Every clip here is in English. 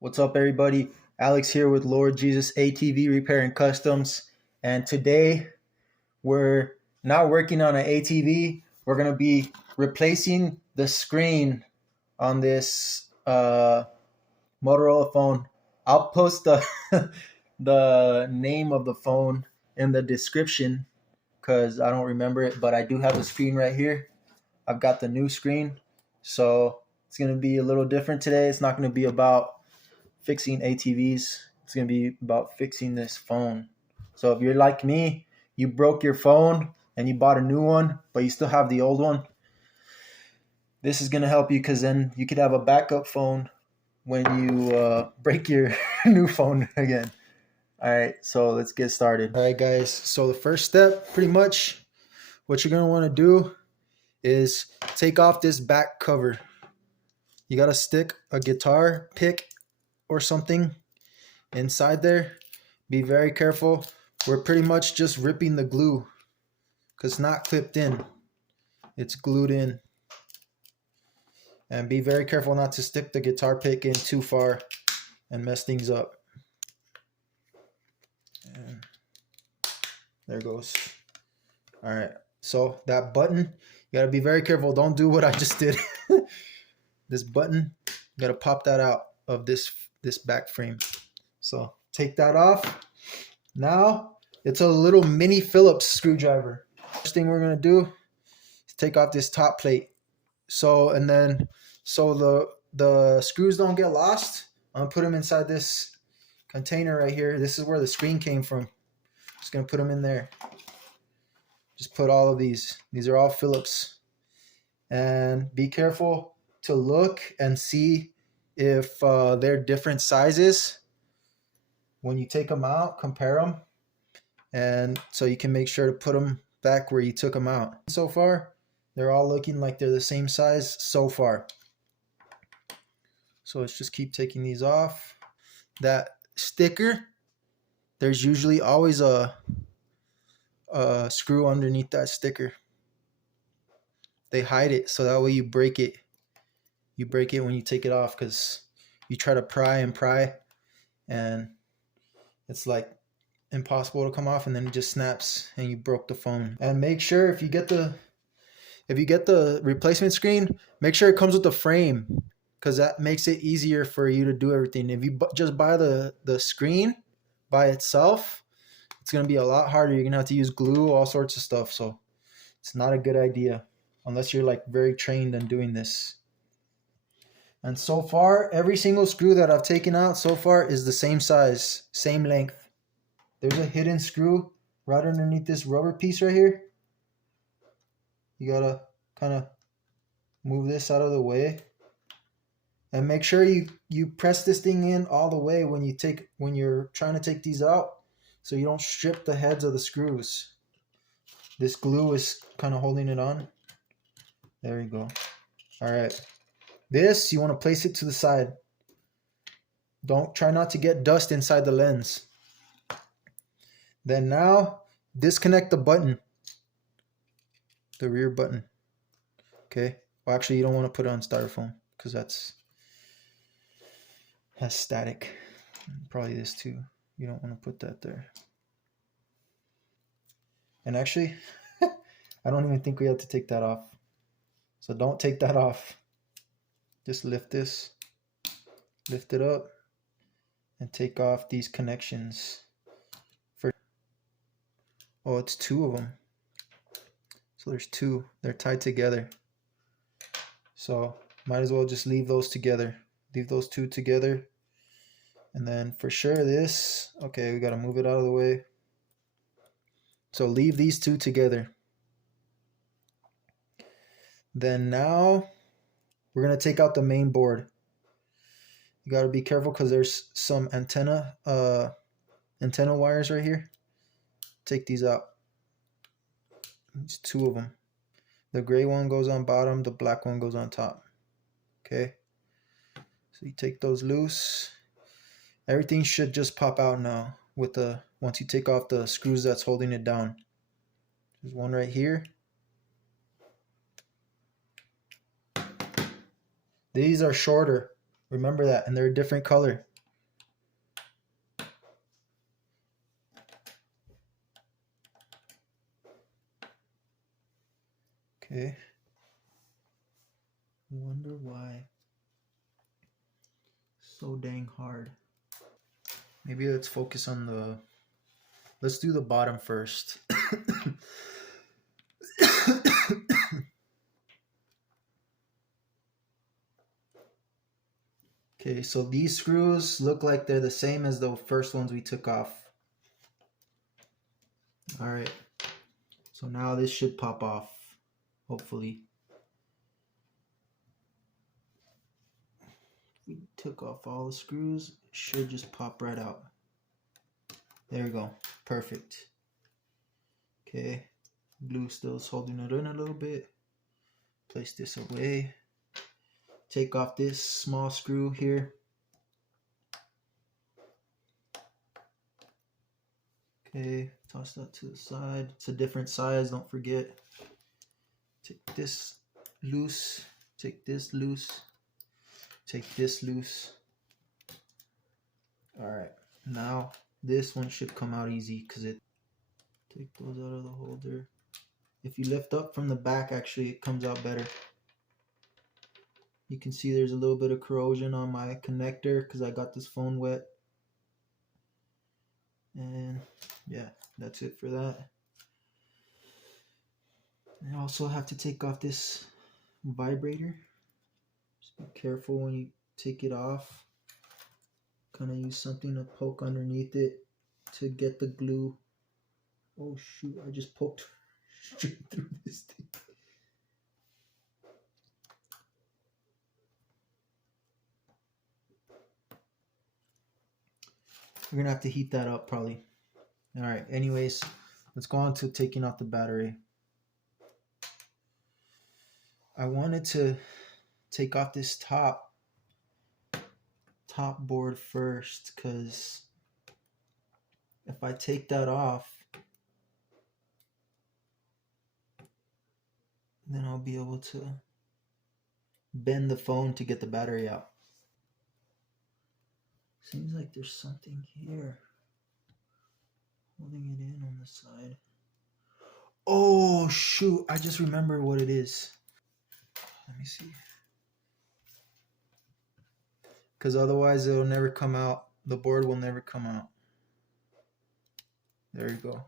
What's up, everybody? Alex here with Lord Jesus ATV Repair and Customs. And today we're not working on an ATV. We're going to be replacing the screen on this Motorola phone. I'll post the, the name of the phone in the description because I don't remember it, but I do have the screen right here. I've got the new screen. So it's going to be a little different today. It's not going to be about fixing ATVs. It's going to be about fixing this phone. So if you're like me, you broke your phone and you bought a new one, but you still have the old one, this is going to help you because then you could have a backup phone when you break your new phone again. All right, so let's get started. All right, guys. So the first step, pretty much what you're going to want to do is take off this back cover. You got to stick a guitar pick or something inside there. Be very careful. We're pretty much just ripping the glue because it's not clipped in. It's glued in. And be very careful not to stick the guitar pick in too far and mess things up. And there it goes. All right. So that button, you got to be very careful. Don't do what I just did. This button, you got to pop that out of this back frame. So take that off. Now it's a little mini Phillips screwdriver. First thing we're gonna do is take off this top plate. So the screws don't get lost, I'm gonna put them inside this container right here. This is where the screen came from. Just gonna put them in there. Just put all of these. These are all Phillips. And be careful to look and see if they're different sizes. When you take them out, compare them, and so you can make sure to put them back where you took them out. So far, they're all looking like they're the same size so far. So let's just keep taking these off. That sticker, there's usually always a screw underneath that sticker. They hide it so that way you break it. You break it when you take it off because you try to pry and it's like impossible to come off, and then it just snaps and you broke the phone. And make sure if you get the replacement screen, make sure it comes with the frame because that makes it easier for you to do everything. If you just buy the screen by itself, it's going to be a lot harder. You're going to have to use glue, all sorts of stuff. So it's not a good idea unless you're like very trained in doing this. And so far, every single screw that I've taken out so far is the same size, same length. There's a hidden screw right underneath this rubber piece right here. You gotta kind of move this out of the way. And make sure you press this thing in all the way when you're trying to take these out so you don't strip the heads of the screws. This glue is kind of holding it on. There you go. All right. This, you want to place it to the side. Try not to get dust inside the lens. Then now, disconnect the button. The rear button. Okay. Well, actually, you don't want to put it on styrofoam because that's static. Probably this too. You don't want to put that there. And actually, I don't even think we have to take that off. So don't take that off. Just lift this, lift it up, and take off these connections. Oh, it's two of them. So there's two. They're tied together. So might as well just leave those together. Leave those two together. And then for sure this, okay, we got to move it out of the way. So leave these two together. Then now we're going to take out the main board. You got to be careful because there's some antenna wires right here. Take these out. There's two of them. The gray one goes on bottom, the black one goes on top. Okay. So you take those loose. Everything should just pop out now once you take off the screws that's holding it down. There's one right here. These are shorter. Remember that, and they're a different color. Okay. Wonder why so dang hard. Maybe let's focus on the, let's do the bottom first. Okay, so these screws look like they're the same as the first ones we took off. All right, so now this should pop off, hopefully. We took off all the screws, it should just pop right out. There we go, perfect. Okay, glue still is holding it in a little bit. Place this away. Take off this small screw here. Okay, toss that to the side. It's a different size, don't forget. Take this loose, take this loose, take this loose. All right, now this one should come out easy because it, take those out of the holder. If you lift up from the back, actually it comes out better. You can see there's a little bit of corrosion on my connector because I got this phone wet. And yeah, that's it for that. I also have to take off this vibrator. Just be careful when you take it off. Kind of use something to poke underneath it to get the glue. Oh shoot, I just poked straight through this thing. We're gonna have to heat that up probably. All right, anyways, let's go on to taking out the battery. I wanted to take off this top board first, because if I take that off, then I'll be able to bend the phone to get the battery out. Seems like there's something here holding it in on the side. Oh shoot, I just remember what it is. Let me see. Because otherwise it'll never come out. The board will never come out. There you go.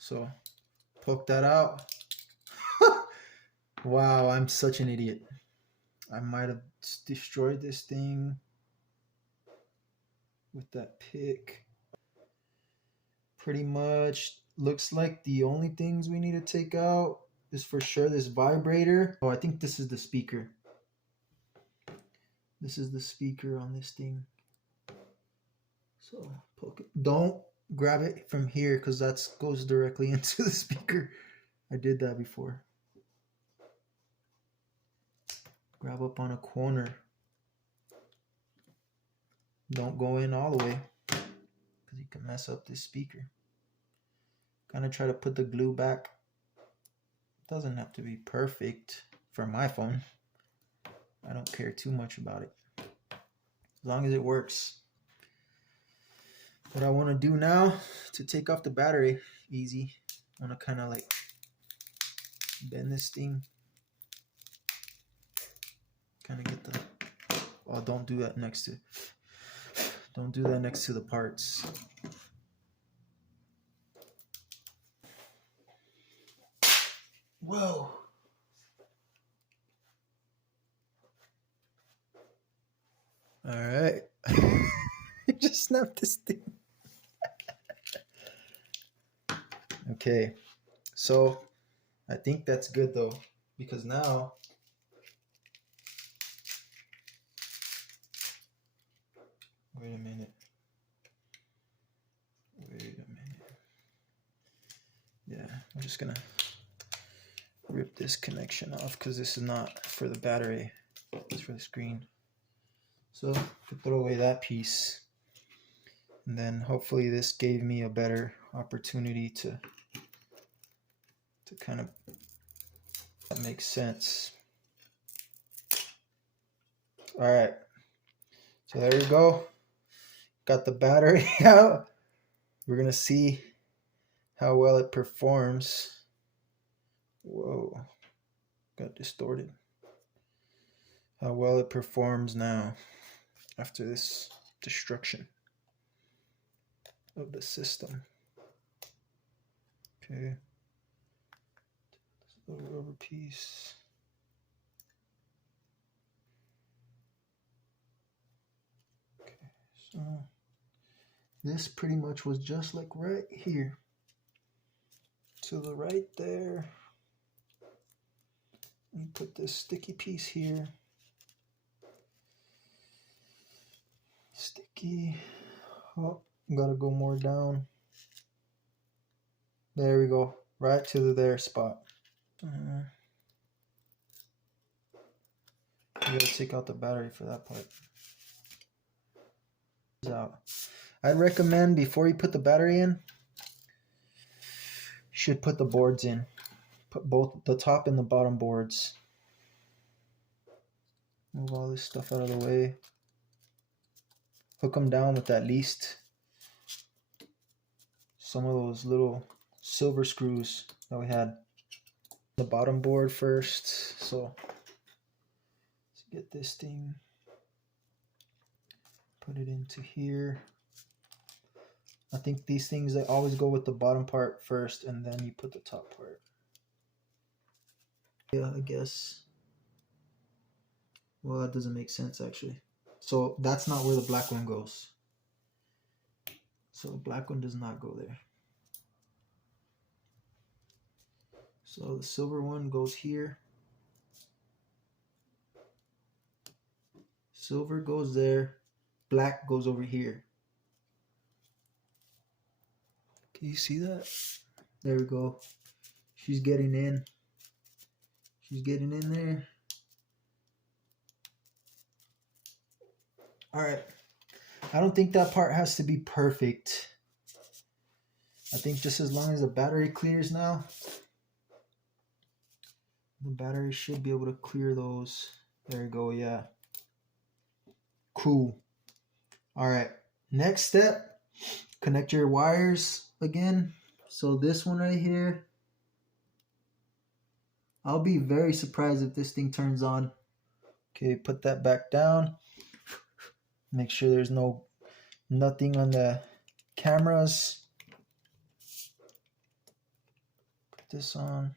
So poke that out. Wow, I'm such an idiot. I might have destroyed this thing with that pick. Pretty much looks like the only things we need to take out is for sure this vibrator. Oh, I think this is the speaker. This is the speaker on this thing. So poke it. Don't grab it from here because that goes directly into the speaker. I did that before. Grab up on a corner. Don't go in all the way because you can mess up this speaker. Kind of try to put the glue back. Doesn't have to be perfect for my phone. I don't care too much about it, as long as it works. What I want to do now to take off the battery, easy. I want to kind of like bend this thing. Kind of get the, oh, don't do that next to, don't do that next to the parts. Whoa. All right. Just snapped this thing. Okay. So I think that's good though, because now wait a minute. Yeah, I'm just gonna rip this connection off because this is not for the battery, it's for the screen. So to throw away that piece, and then hopefully this gave me a better opportunity to kind of, that makes sense. All right. So there we go. Got the battery out. We're going to see how well it performs. Whoa. Got distorted. How well it performs now after this destruction of the system. Okay. This little rubber piece. Okay. So this pretty much was just like right here. To the right there. Let me put this sticky piece here. Sticky. Oh, gotta go more down. There we go. Right to the there spot. You gotta take out the battery for that part. Out. I'd recommend before you put the battery in, you should put the boards in. Put both the top and the bottom boards. Move all this stuff out of the way. Hook them down with at least some of those little silver screws that we had. The bottom board first. So let's get this thing. Put it into here. I think these things, they always go with the bottom part first and then you put the top part. Yeah, I guess. Well, that doesn't make sense actually. So that's not where the black one goes. So the black one does not go there. So the silver one goes here. Silver goes there. Black goes over here. Can you see that? There we go. She's getting in. She's getting in there. All right. I don't think that part has to be perfect. I think just as long as the battery clears now, the battery should be able to clear those. There we go, yeah. Cool. All right. Next step, connect your wires again. So this one right here, I'll be very surprised if this thing turns on. Okay, put that back down. Make sure there's nothing on the cameras. Put this on.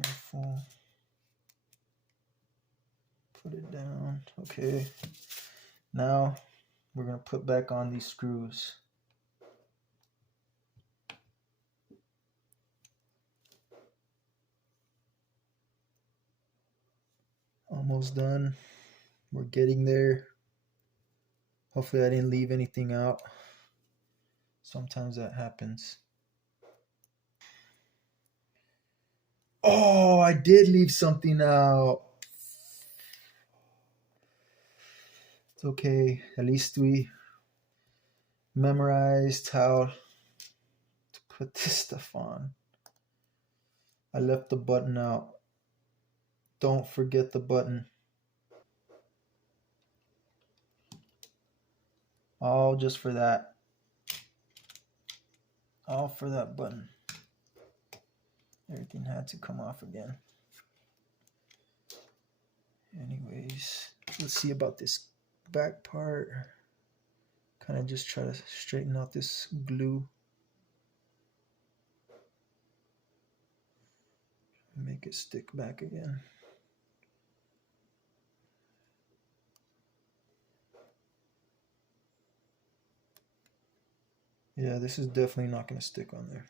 Careful. Put it down. Okay. Now we're going to put back on these screws. Almost done. We're getting there. Hopefully I didn't leave anything out. Sometimes that happens. Oh, I did leave something out. It's okay. At least we memorized how to put this stuff on. I left the button out. Don't forget the button. All just for that. All for that button. Everything had to come off again. Anyways, let's see about this back part. Kind of just try to straighten out this glue. Make it stick back again. Yeah, this is definitely not going to stick on there.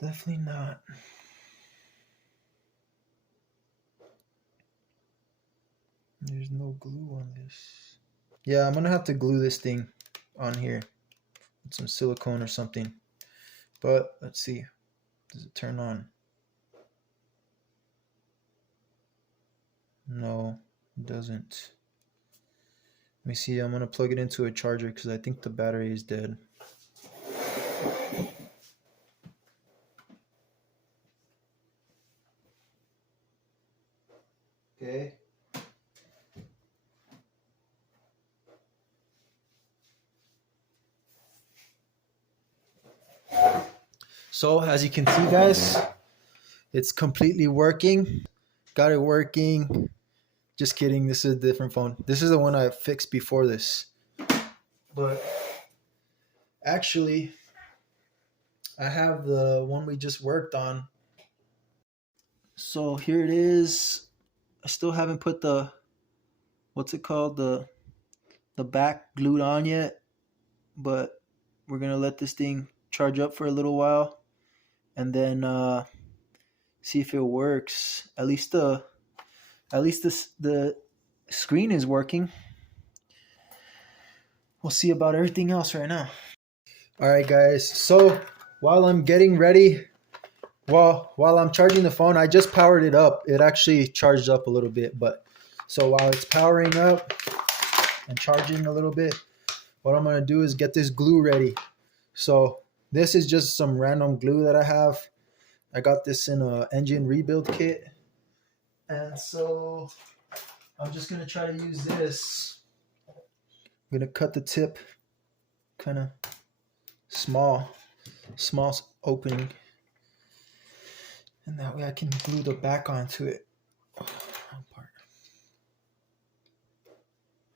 Definitely not. There's no glue on this. Yeah, I'm going to have to glue this thing on here with some silicone or something. But let's see. Does it turn on? No, it doesn't. Let me see. I'm going to plug it into a charger because I think the battery is dead. So as you can see, guys, it's completely working. Got it working. Just kidding. This is a different phone. This is the one I fixed before this. But actually, I have the one we just worked on. So here it is. I still haven't put the, what's it called? The back glued on yet. But we're going to let this thing charge up for a little while. And then see if it works. At least the screen is working. We'll see about everything else right now. All right, guys. So while I'm getting ready, while I'm charging the phone, I just powered it up. It actually charged up a little bit, but so while it's powering up and charging a little bit, what I'm gonna do is get this glue ready. So this is just some random glue that I have. I got this in a engine rebuild kit, and so I'm just gonna try to use this. I'm gonna cut the tip kind of small opening, and that way I can glue the back onto it. Wrong part.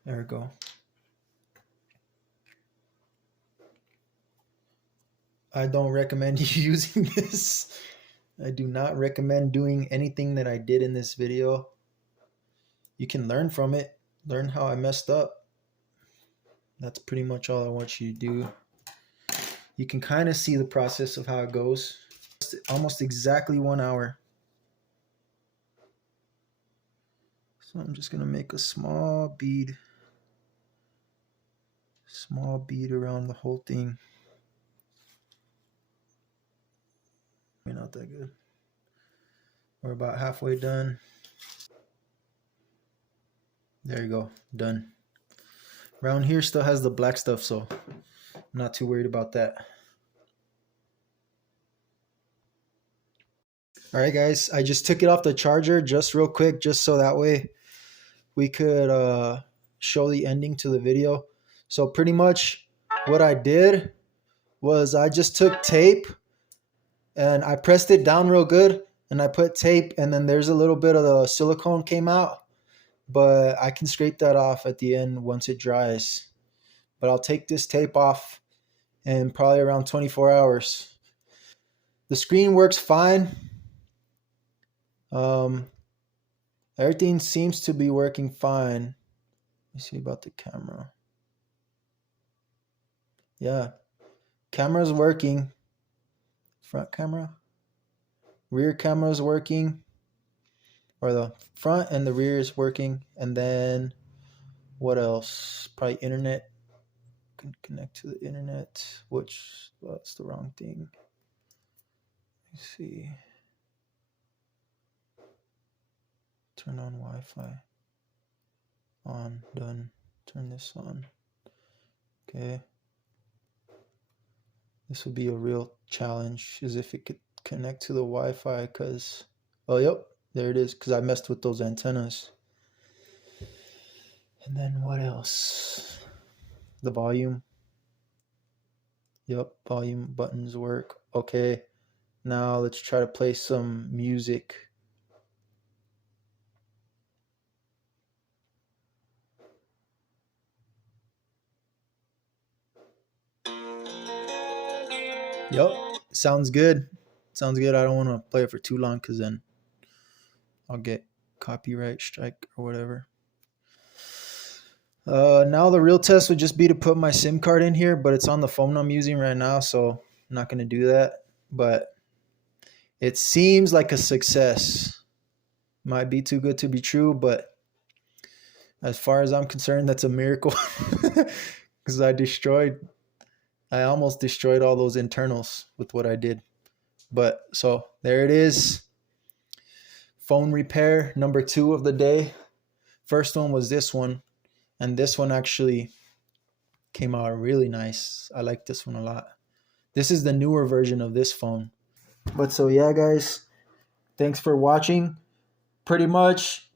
There we go. I don't recommend you using this. I do not recommend doing anything that I did in this video. You can learn from it, learn how I messed up. That's pretty much all I want you to do. You can kind of see the process of how it goes. Almost exactly 1 hour. So I'm just gonna make a small bead around the whole thing. Not that good. We're about halfway done. There you go, done. Around here still has the black stuff, so I'm not too worried about that. All right, guys, I just took it off the charger just real quick, just so that way we could show the ending to the video. So pretty much what I did was I just took tape and I pressed it down real good, and I put tape, and then there's a little bit of the silicone came out, but I can scrape that off at the end once it dries. But I'll take this tape off in probably around 24 hours. The screen works fine. Everything seems to be working fine. Let's see about the camera. Yeah, camera's working. Front camera, rear camera is working, or the front and the rear is working. And then what else? Probably internet. Can connect to the internet, which that's the wrong thing. Let's see. Turn on Wi-Fi. On, done. Turn this on. Okay. This would be a real challenge, is if it could connect to the Wi-Fi, because, oh, yep, there it is, because I messed with those antennas. And then what else? The volume. Yep, volume buttons work. Okay, now let's try to play some music. Yep, sounds good. Sounds good. I don't want to play it for too long because then I'll get copyright strike or whatever. Now the real test would just be to put my SIM card in here, but it's on the phone I'm using right now, so I'm not going to do that. But it seems like a success. Might be too good to be true, but as far as I'm concerned, that's a miracle. Because I almost destroyed all those internals with what I did. But so there it is. Phone repair number 2 of the day. First one was this one, and this one actually came out really nice. I like this one a lot. This is the newer version of this phone. But so yeah, guys, thanks for watching. Pretty much,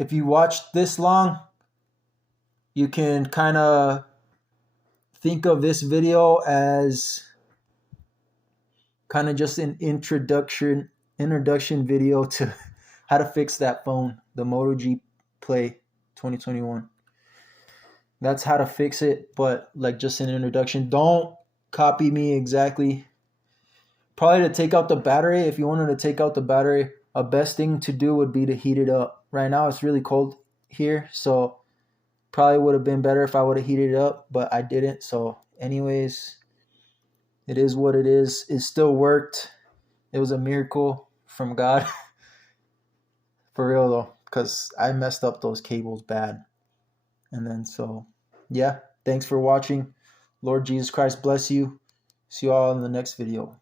if you watched this long, you can kind of think of this video as kind of just an introduction video to how to fix that phone, the Moto G Play 2021. That's how to fix it, but like just an introduction. Don't copy me exactly. Probably to take out the battery. If you wanted to take out the battery, a best thing to do would be to heat it up. Right now it's really cold here, so probably would have been better if I would have heated it up, but I didn't. So anyways, it is what it is. It still worked. It was a miracle from God. For real though, because I messed up those cables bad. And then so, yeah, thanks for watching. Lord Jesus Christ bless you. See you all in the next video.